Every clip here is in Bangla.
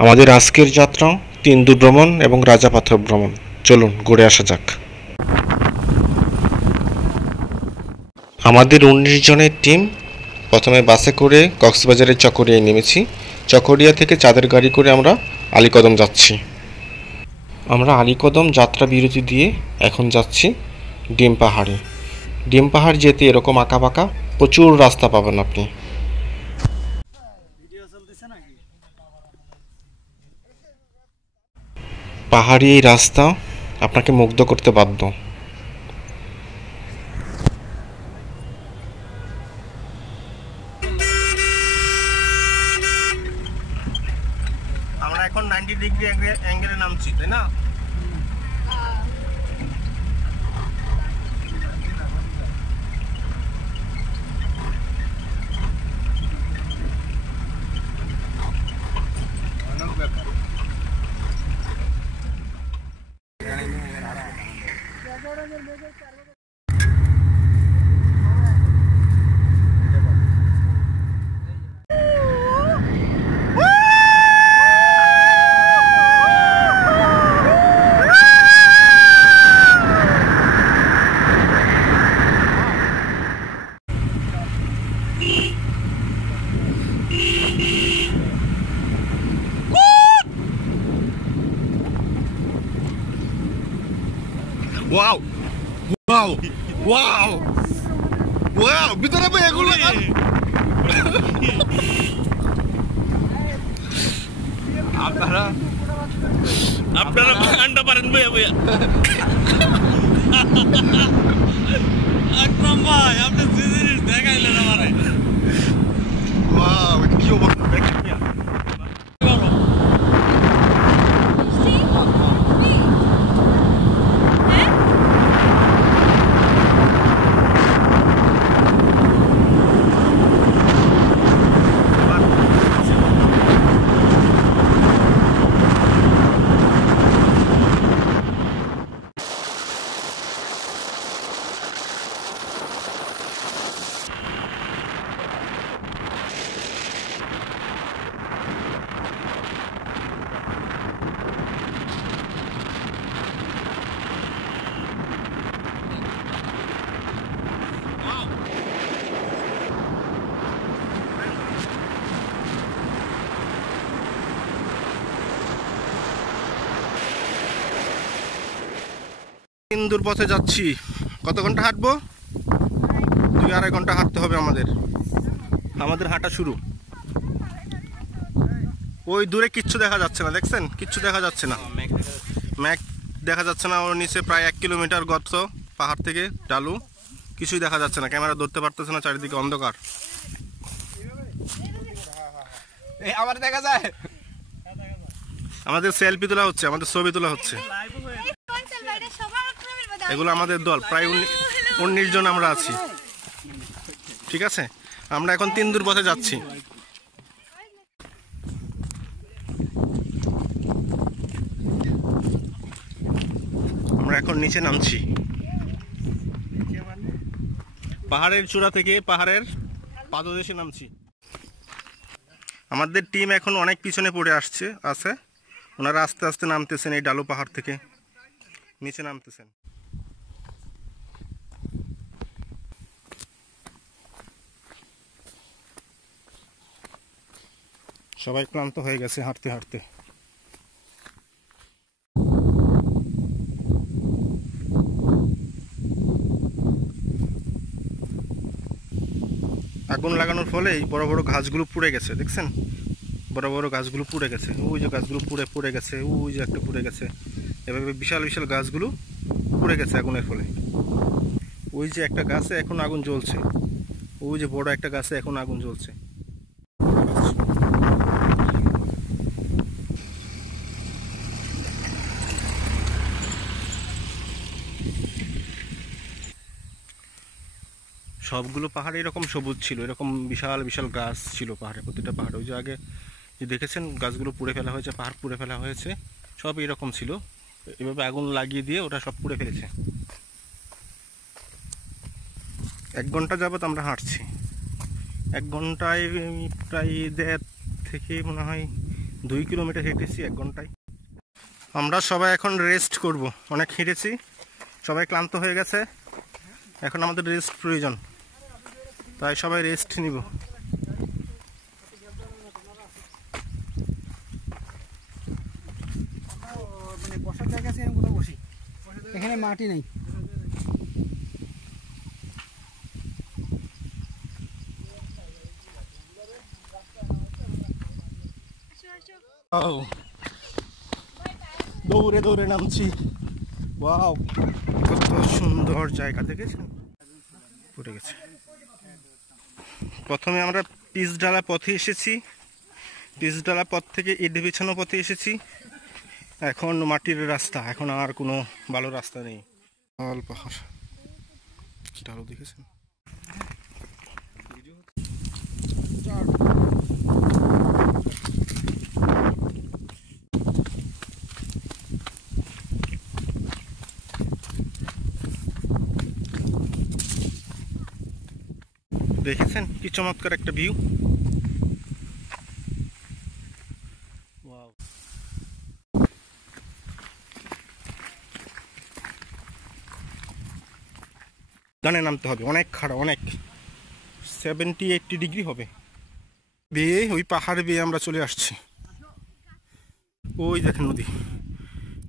আমাদের আজকের যাত্রা তিন্দু ভ্রমণ এবং রাজাপাথর ভ্রমণ। চলুন ঘুরে আসা যাক। আমাদের 19 জনের টিম প্রথমে বাসে করে কক্সবাজারের চকরিয়ায় নেমেছি। চকরিয়া থেকে চাঁদের গাড়ি করে আমরা আলীকদম যাচ্ছি। আমরা আলীকদম যাত্রা বিরতি দিয়ে এখন যাচ্ছি ডিম পাহাড়ে। ডিম পাহাড় যেতে এরকম আঁকাবাঁকা প্রচুর রাস্তা পাবেন আপনি। পাহাড়ি এই রাস্তা আপনাকে মুগ্ধ করতে বাধ্য। আমরা এখন 90 ডিগ্রি অ্যাঙ্গেলে নামছি, তাই না? Wow! Wow! Wow! Wow! ভিতরে ভাই এগুলো আপনারা আন্ডা পারেন ভাইয়া ভাইয়া আকরাম ভাই আপনি যে জিনিস দেখাইলেন আমারে। Wow! কি অবস্থা দেখেন কি? তিন্দুর পথে যাচ্ছি। কত ঘন্টা হাঁটবো? 2-2.5 ঘন্টা হাঁটতে হবে আমাদের হাঁটা শুরু। ওই দূরে কিচ্ছু দেখা যাচ্ছে না, দেখছেন? কিচ্ছু দেখা যাচ্ছে না, ম্যাঘ দেখা যাচ্ছে না। ওর নিচে প্রায় 1 কিলোমিটার গর্ত, পাহাড় থেকে ঢালু, কিছুই দেখা যাচ্ছে না। ক্যামেরা ধরতে পারতেছে না, চারিদিকে অন্ধকার। আবার দেখা যায় আমাদের সেলফি তোলা হচ্ছে, আমাদের ছবি তোলা হচ্ছে। এগুলো আমাদের দল, প্রায় 19 জন আমরা আছি। ঠিক আছে, আমরা এখন তিন্দুর পথে যাচ্ছি। আমরা এখন নিচে নামছি পাহাড়ের চূড়া থেকে, পাহাড়ের পাদদেশে নামছি। আমাদের টিম এখন অনেক পিছনে পড়ে আছে। ওনারা আস্তে আস্তে নামতেছেন, এই ডালু পাহাড় থেকে নিচে নামতেছেন। সবাই ক্লান্ত হয়ে গেছে হাঁটতে হাঁটতে। আগুন লাগানোর ফলে এই বড় বড় গাছগুলো পুড়ে গেছে, দেখছেন? বড় বড় গাছগুলো পুড়ে গেছে। ওই যে গাছগুলো পুড়ে গেছে, ওই যে একটা পুড়ে গেছে। এভাবে বিশাল বিশাল গাছগুলো পুড়ে গেছে আগুনের ফলে। ওই যে একটা গাছে এখন আগুন জ্বলছে, ওই যে বড় একটা গাছে এখন আগুন জ্বলছে। সবগুলো পাহাড়ে এরকম সবুজ ছিল, এরকম বিশাল বিশাল গাছ ছিল পাহাড়ে, প্রতিটা পাহাড়ে। ওই যে আগে যে দেখেছেন গাছগুলো পুড়ে ফেলা হয়েছে, পাহাড় পুড়ে ফেলা হয়েছে, সব এরকম ছিল। এভাবে আগুন লাগিয়ে দিয়ে ওটা সব পুড়ে ফেলেছে। 1 ঘন্টা যাবত আমরা হাঁটছি। 1 ঘন্টায় প্রায় 1.5 থেকে মনে হয় 2 কিলোমিটার হেঁটেছি 1 ঘন্টায়। আমরা সবাই এখন রেস্ট করব, অনেক হেঁটেছি, সবাই ক্লান্ত হয়ে গেছে, এখন আমাদের রেস্ট প্রয়োজন, তাই সবাই রেস্ট নিব। বসার জায়গা আছে, কোথাও বসি, এখানে মাটি নেই। দৌড়ে দৌড়ে নামছি। ওয়াও, কত সুন্দর জায়গা, দেখেছেন? পড়ে গেছে। প্রথমে আমরা পিচঢালা পথে এসেছি, পিচঢালা পথ থেকে ইট বিছানো পথে এসেছি, এখন মাটির রাস্তা, এখন আর কোনো ভালো রাস্তা নেই। লাল পাহাড়, কি ভালো দেখেছেন? দেখেছেন কি চমৎকার একটা ভিউ। ডানে নামতে হবে, অনেক খাড়া, অনেক 70-80 ডিগ্রি হবে। বেয়ে ওই পাহাড়ে বেয়ে আমরা চলে আসছি। ওই দেখেন নদী,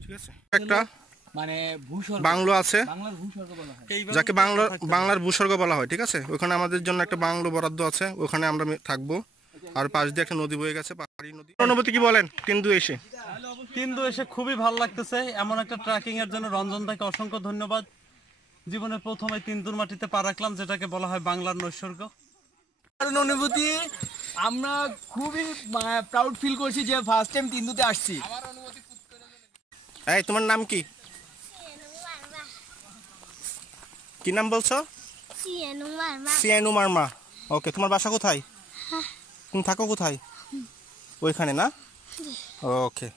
ঠিক আছে? একটা মানে বাংলো আছে, যাকে বাংলার ভূস্বর্গ বলা হয়, ঠিক আছে? ওখানে আমাদের জন্য একটা বাংলো বরাদ্দ আছে, ওখানে আমরা থাকবো। আর পাশ দিয়ে একটা নদী বয়ে গেছে, পাহাড়ি নদী। অনুভূতি কি বলেন তিন্দু এসে খুবই ভালো লাগতেছে। এমন একটা ট্রেকিং এর জন্য রঞ্জন ভাইকে অসংখ্য ধন্যবাদ। জীবনের প্রথমে তিন্দুর মাটিতে পা রাখলাম, যেটাকে বলা হয় বাংলার নৈসর্গ। অনুভূতি, আমরা খুবই প্রাউড ফিল করছি যে ফার্স্ট টাইম তিন্দুতে আসছি। এই তোমার নাম কি? কি নাম বলছো? সিয়ানু মার্মা। ওকে, তোমার বাসা কোথায়? তুমি থাকো কোথায়? ওইখানে না? ওকে,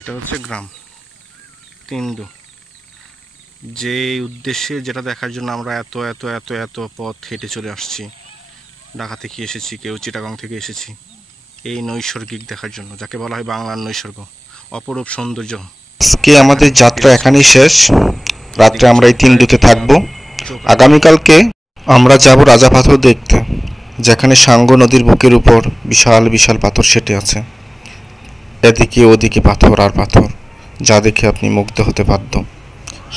এটা হচ্ছে গ্রাম তিন্দু। যে উদ্দেশ্যে, যেটা দেখার জন্য আমরা এত এত এত এত পথ হেঁটে চলে আসছি। ঢাকা থেকে এসেছি, কেউ চিটাগাং থেকে এসেছি, এই নৈসর্গিক দেখার জন্য, যাকে বলা হয় বাংলার নৈসর্গ, অপরূপ সৌন্দর্য। আজকে আমাদের যাত্রা এখানেই শেষ। রাত্রে আমরা এই তিন্দুতে থাকবো। আগামীকালকে আমরা যাব রাজা পাথর দেখতে, যেখানে সাঙ্গো নদীর বুকের উপর বিশাল বিশাল পাথর সেটে আছে। এদিকে ওদিকে পাথর আর পাথর, যা দেখে আপনি মুগ্ধ হতে বাধ্য।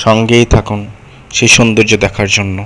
সঙ্গেই থাকুন সেই সৌন্দর্য দেখার জন্য।